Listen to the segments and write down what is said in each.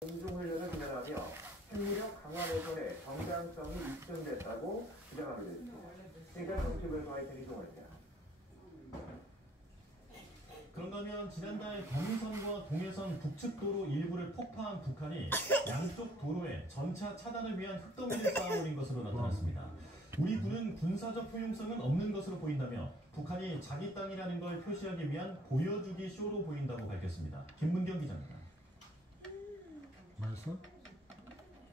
공중훈련을 진행하며 핵무력 강화 노선의 정당성이 입증됐다고 주장하기도 했습니다. 그러니까 정치부에서 화이팅 이동합니다. 그런가 하면 지난달 경의선과 동해선 북측 도로 일부를 폭파한 북한이 양쪽 도로에 전차 차단을 위한 흙더미를 쌓아올린 것으로 나타났습니다. 우리 군은 군사적 효용성은 없는 것으로 보인다며 북한이 자기 땅이라는 걸 표시하기 위한 보여주기 쇼로 보인다고 밝혔습니다. 김문경 기자입니다.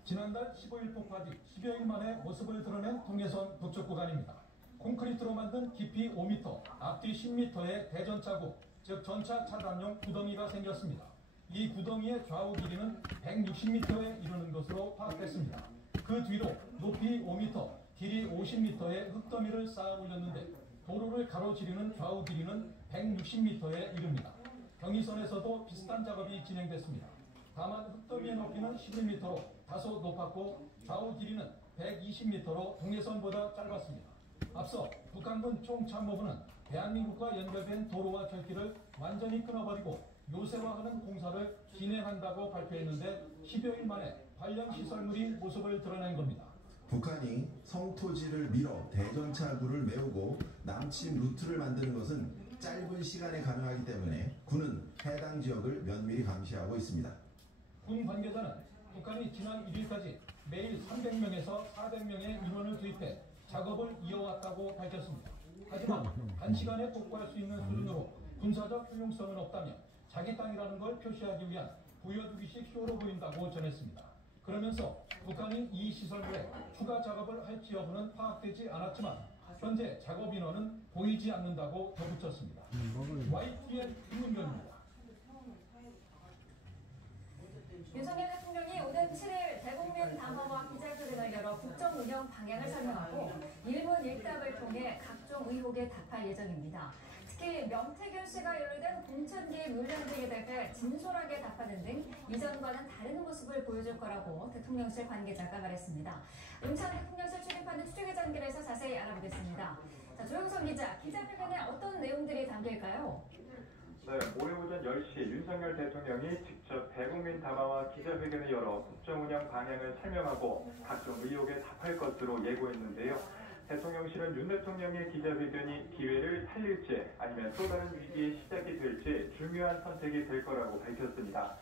지난달 15일 폭파 뒤 10여일 만에 모습을 드러낸 동해선 북쪽 구간입니다. 콘크리트로 만든 깊이 5m, 앞뒤 10m의 대전차구, 즉 전차 차단용 구덩이가 생겼습니다. 이 구덩이의 좌우 길이는 160m에 이르는 것으로 파악됐습니다. 그 뒤로 높이 5m, 길이 50m의 흙더미를 쌓아 올렸는데 도로를 가로지르는 좌우 길이는 160m에 이릅니다. 경의선에서도 비슷한 작업이 진행됐습니다. 다만 흙더미의 높이는 11m로 다소 높았고 좌우 길이는 120m로 동해선보다 짧았습니다. 앞서 북한군 총참모부는 대한민국과 연결된 도로와 철길을 완전히 끊어버리고 요새화하는 공사를 진행한다고 발표했는데 10여일 만에 관련 시설물이 모습을 드러낸 겁니다. 북한이 성토지를 밀어 대전차구를 메우고 남침 루트를 만드는 것은 짧은 시간에 가능하기 때문에 군은 해당 지역을 면밀히 감시하고 있습니다. 군 관계자는 북한이 지난 1일까지 매일 300명에서 400명의 인원을 투입해 작업을 이어왔다고 밝혔습니다. 하지만 단시간에 복구할 수 있는 수준으로 군사적 효용성은 없다며 자기 땅이라는 걸 표시하기 위한 보여주기식 쇼로 보인다고 전했습니다. 그러면서 북한이 이 시설물에 추가 작업을 할지 여부는 파악되지 않았지만 현재 작업 인원은 보이지 않는다고 덧붙였습니다. YTN 김문경입니다. 윤석열 대통령이 오는 7일 대국민 담화와 기자회견을 열어 국정 운영 방향을 설명하고 일문일답을 통해 각종 의혹에 답할 예정입니다. 특히 명태균 씨가 연루된 공천기 논란 등에 대해 진솔하게 답하는 등 이전과는 다른 모습을 보여줄 거라고 대통령실 관계자가 말했습니다. 윤찬 대통령실 출입하는 추적회장길에서 자세히 알아보겠습니다. 자, 조영선 기자, 기자회견에 어떤 내용들이 담길까요? 네, 모레 오전 10시 윤석열 대통령이 직접 대국민 담화와 기자회견을 열어 국정 운영 방향을 설명하고 각종 의혹에 답할 것으로 예고했는데요. 대통령실은 윤 대통령의 기자회견이 기회를 살릴지 아니면 또 다른 위기의 시작이 될지 중요한 선택이 될 거라고 밝혔습니다.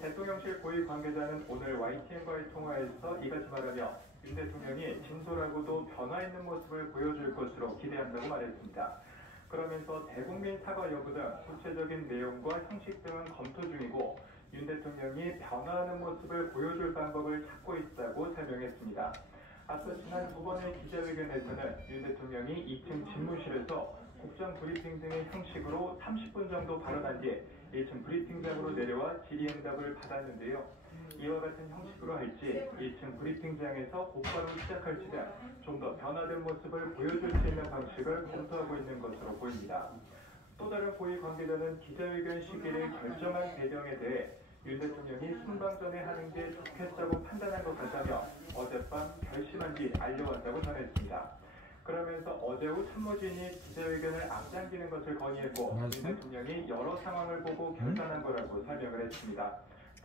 대통령실 고위 관계자는 오늘 YTN과의 통화에서 이같이 말하며 윤 대통령이 진솔하고도 변화 있는 모습을 보여줄 것으로 기대한다고 말했습니다. 그러면서 대국민 사과 여부 등 구체적인 내용과 형식 등은 검토 중이고 윤 대통령이 변화하는 모습을 보여줄 방법을 찾고 있다고 설명했습니다. 앞서 지난 두 번의 기자회견에서는 윤 대통령이 2층 집무실에서 국정 브리핑 등의 형식으로 30분 정도 발언한 뒤 1층 브리핑장으로 내려와 질의응답을 받았는데요. 이와 같은 형식으로 할지 1층 브리핑장에서 곧바로 시작할지 등 좀 더 변화된 모습을 보여줄 수 있는 방식을 검토하고 있는 것으로 보입니다. 또 다른 고위 관계자는 기자회견 시기를 결정한 배경에 대해 윤 대통령이 순방 전에 하는 게 좋겠다고 판단한 것 같다며 어젯밤 결심한 뒤 알려왔다고 전했습니다. 그러면서 어제 오후 참모진이 기자회견을 앞당기는 것을 건의했고 윤 대통령이 여러 상황을 보고 결단한 거라고 설명을 했습니다.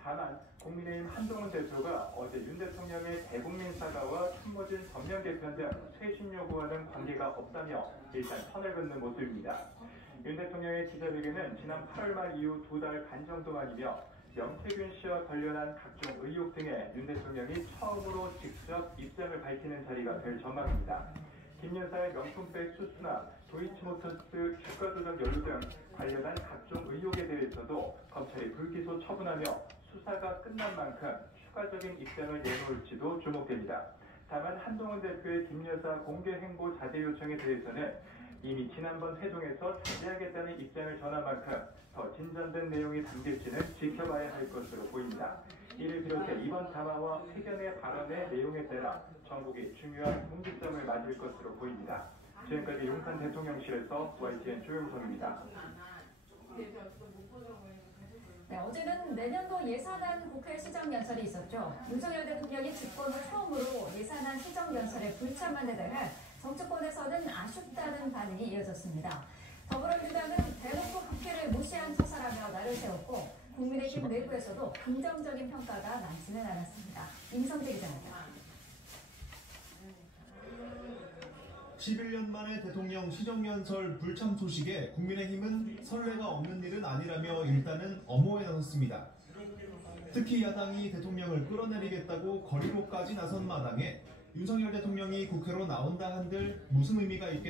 다만 국민의힘 한동훈 대표가 어제 윤 대통령의 대국민 사과와 참모진 전면 개편 등 쇄신 요구와는 관계가 없다며 일단 선을 긋는 모습입니다. 윤 대통령의 기자회견은 지난 8월 말 이후 2달 반 정도만이며 명태균 씨와 관련한 각종 의혹 등에 윤 대통령이 처음으로 직접 입장을 밝히는 자리가 될 전망입니다. 김 여사의 명품백 수수나 도이치모터스 주가 조작 연루 등 관련한 각종 의혹에 대해서도 검찰이 불기소 처분하며 수사가 끝난 만큼 추가적인 입장을 내놓을지도 주목됩니다. 다만 한동훈 대표의 김 여사 공개 행보 자제 요청에 대해서는 이미 지난번 회동에서 자제하겠다는 입장을 전한 만큼 더 진전된 내용이 담길지는 지켜봐야 할 것으로 보입니다. 이를 비롯해 이번 담화와 회견의 발언의 내용에 따라 전국이 중요한 분기점을 맞을 것으로 보입니다. 지금까지 용산 대통령실에서 YTN 조영선입니다. 네, 어제는 내년도 예산안 국회 시정연설이 있었죠. 윤석열 대통령이 집권 후 처음으로 예산안 시정연설에 불참한 데 대해 정치권에서는 아쉽다는 반응이 이어졌습니다. 더불어민주당은 대놓고 국회를 무시한 처사라며 날을 세웠고 국민의힘 내부에서도 긍정적인 평가가 많지는 않았습니다. 임성재 기자입니다. 11년 만에 대통령 시정연설 불참 소식에 국민의힘은 선례가 없는 일은 아니라며 일단은 엄호에 나섰습니다. 특히 야당이 대통령을 끌어내리겠다고 거리로까지 나선 마당에 윤석열 대통령이 국회로 나온다 한들 무슨 의미가 있겠는지